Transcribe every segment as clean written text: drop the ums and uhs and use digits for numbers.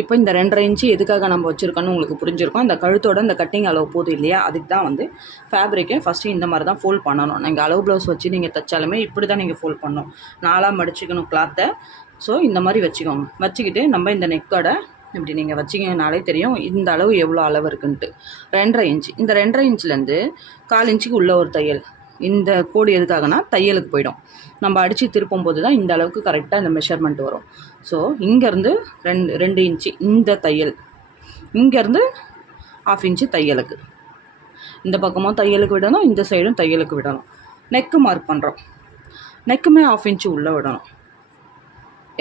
இப்போ இந்த 2.5 இன்ச்சு எதுக்காக நம்ம வச்சுருக்கோன்னு உங்களுக்கு புரிஞ்சிருக்கும். இந்த கழுத்தோட இந்த கட்டிங் அளவு போதும் இல்லையா, அதுக்கு தான் வந்து ஃபேப்ரிக்கை ஃபஸ்ட்டு இந்த மாதிரி தான் ஃபோல்ட் பண்ணணும். நீங்கள் அளவு ப்ளவுஸ் வச்சு நீங்கள் தைச்சாலுமே இப்படி தான் நீங்கள் ஃபோல்ட் பண்ணணும். 4ஆக மடிச்சுக்கணும் கிளாத்தை. ஸோ இந்த மாதிரி வச்சுக்கோங்க. வச்சுக்கிட்டு நம்ம இந்த நெக்கோட இப்படி நீங்கள் வச்சிங்கனாலே தெரியும் இந்த அளவு எவ்வளோ அளவு இருக்குன்ட்டு. 2.5 இன்ச்சு. இந்த 2.5 இன்ச்லேருந்து 1/4 இன்ச்சுக்கு உள்ள ஒரு தையல். இந்த கோடு எதுக்காகனா தையலுக்கு போயிடும். நம்ம அடித்து திருப்பும் போது தான் இந்த அளவுக்கு கரெக்டாக இந்த மெஷர்மெண்ட் வரும். ஸோ இங்கேருந்து 2 இன்ச்சு இந்த தையல், இங்கேருந்து 1/2 இன்ச்சு தையலுக்கு. இந்த பக்கமும் தையலுக்கு விடணும், இந்த சைடும் தையலுக்கு விடணும். நெக்கு மார்க் பண்ணுறோம். நெக்குமே 1/2 இன்ச்சு உள்ளே விடணும்.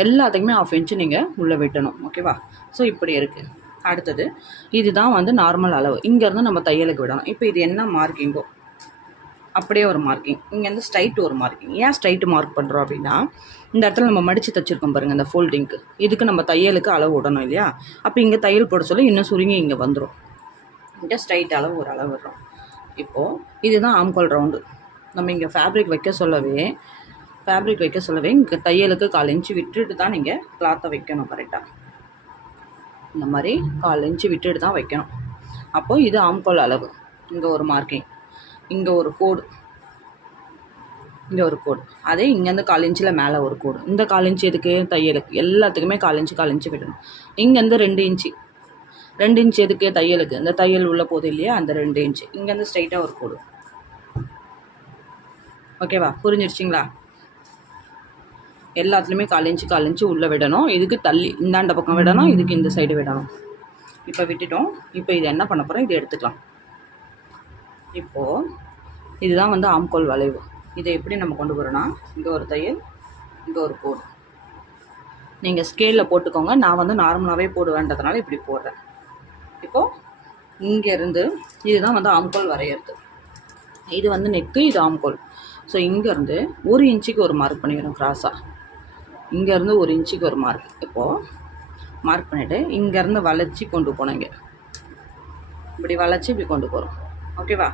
எல்லாத்துக்குமே 1/2 இன்ச்சு நீங்கள் உள்ளே விட்டணும். ஓகேவா? ஸோ இப்படி இருக்குது. அடுத்தது இதுதான் வந்து நார்மல் அளவு. இங்கேருந்து நம்ம தையலுக்கு விடணும். இப்போ இது என்ன மார்க்கிங்கோ அப்படியே ஒரு மார்க்கிங். இங்கேருந்து ஸ்ட்ரைட் ஒரு மார்க்கிங். ஏன் ஸ்ட்ரைட்டு மார்க் பண்ணுறோம் அப்படின்னா, இந்த இடத்துல நம்ம மடித்து தைச்சிருக்கோம் பாருங்கள், இந்த ஃபோல்டிங்க்கு. இதுக்கு நம்ம தையலுக்கு அளவு விடணும் இல்லையா? அப்போ இங்கே தையல் போட சொல்ல இன்னும் சுருங்கி இங்கே வந்துடும். இங்கே ஸ்ட்ரைட் அளவு ஒரு அளவு விடுறோம். இப்போது இதுதான் ஆம்கோல் ரவுண்டு. நம்ம இங்கே ஃபேப்ரிக் வைக்க சொல்லவே இங்கே தையலுக்கு 1/4 இன்ச்சு விட்டுட்டு தான் நீங்கள் கிளாத்தை வைக்கணும். கரெக்டாக இந்த மாதிரி 1/4 இன்ச்சு விட்டுட்டு தான் வைக்கணும். அப்போது இது ஆம்கோல் அளவு. இங்கே ஒரு மார்க்கிங், இங்கே ஒரு கோடு, இங்கே ஒரு கோடு. அதே இங்கேருந்து 1/4 இன்ச்சில் மேலே ஒரு கோடு. இந்த 1/4 இன்ச்சு எதுக்கு? தையலுக்கு. எல்லாத்துக்குமே 1/4 இன்ச்சு விடணும். இங்கேருந்து 2 இன்ச்சு. 2 இன்ச்சு எதுக்கு? தையலுக்கு. இந்த தையல் உள்ளே போகுது இல்லையா, அந்த 2 இன்ச்சு. இங்கேருந்து ஸ்ட்ரைட்டாக ஒரு கோடு. ஓகேவா? புரிஞ்சிருச்சிங்களா? எல்லாத்துலேயுமே 1/4 இன்ச்சு உள்ளே விடணும். இதுக்கு தள்ளி இந்தாண்ட பக்கம் விடணும், இதுக்கு இந்த சைடு விடணும். இப்போ விட்டுட்டோம். இப்போ இது என்ன பண்ண போகிறோம், இது எடுத்துக்கலாம். இப்போது இதுதான் வந்து ஆம்கோல் வளைவு. இதை எப்படி நம்ம கொண்டு போகிறோன்னா, இங்கே ஒரு தையல், இங்கே ஒரு கோடு. நீங்கள் ஸ்கேலில் போட்டுக்கோங்க. நான் வந்து நார்மலாகவே போடுவேன்றதுனால இப்படி போடுறேன். இப்போது இங்கேருந்து இதுதான் வந்து ஆம்கோல் வரையிறது. இது வந்து நெக்கு, இது ஆம்கோல். ஸோ இங்கேருந்து 1 இன்ச்சுக்கு ஒரு மார்க் பண்ணிக்கணும் கிராஸாக. இங்கேருந்து 1 இன்ச்சுக்கு ஒரு மார்க். இப்போது மார்க் பண்ணிவிட்டு இங்கேருந்து வளைச்சி கொண்டு போனோம். இங்கே இப்படி வளைச்சி இப்படி கொண்டு போகிறோம். ஓகேவா?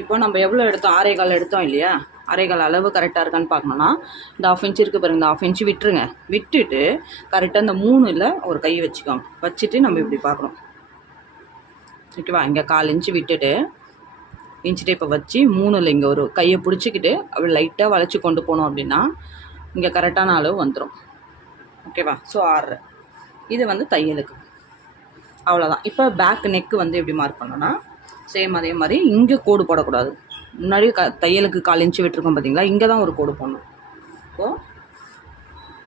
இப்போ நம்ம எவ்வளோ எடுத்தோம்? 6.25 எடுத்தோம் இல்லையா? 6.25 அளவு கரெக்டாக இருக்கான்னு பார்க்கணுன்னா இந்த 1/2 இன்ச்சு இருக்குது பாருங்கள், இந்த 1/2 இன்ச்சு விட்டுருங்க. விட்டுட்டு கரெக்டாக இந்த 3ல் ஒரு கை வச்சுக்கோங்க. வச்சுட்டு நம்ம இப்படி பார்க்கணும். ஓகேவா? இங்கே 1/4 இன்ச்சு விட்டுட்டு இன்ச்சு டேப்பை வச்சு 3ல் இங்கே ஒரு கையை பிடிச்சிக்கிட்டு அப்படி லைட்டாக வளைச்சி கொண்டு போனோம் அப்படின்னா இங்கே கரெக்டான அளவு வந்துடும். ஓகேவா? ஸோ 6. இது வந்து தையலுக்கு. அவ்வளோதான். இப்போ பேக் நெக்கு வந்து எப்படி மார்க் பண்ணோன்னா, சேம் அதே மாதிரி இங்கே கோடு போடக்கூடாது. முன்னாடி தையலுக்கு 1/4 இன்ச்சு விட்டுருக்கோம் பார்த்தீங்களா, இங்கே தான் ஒரு கோடு போடணும்.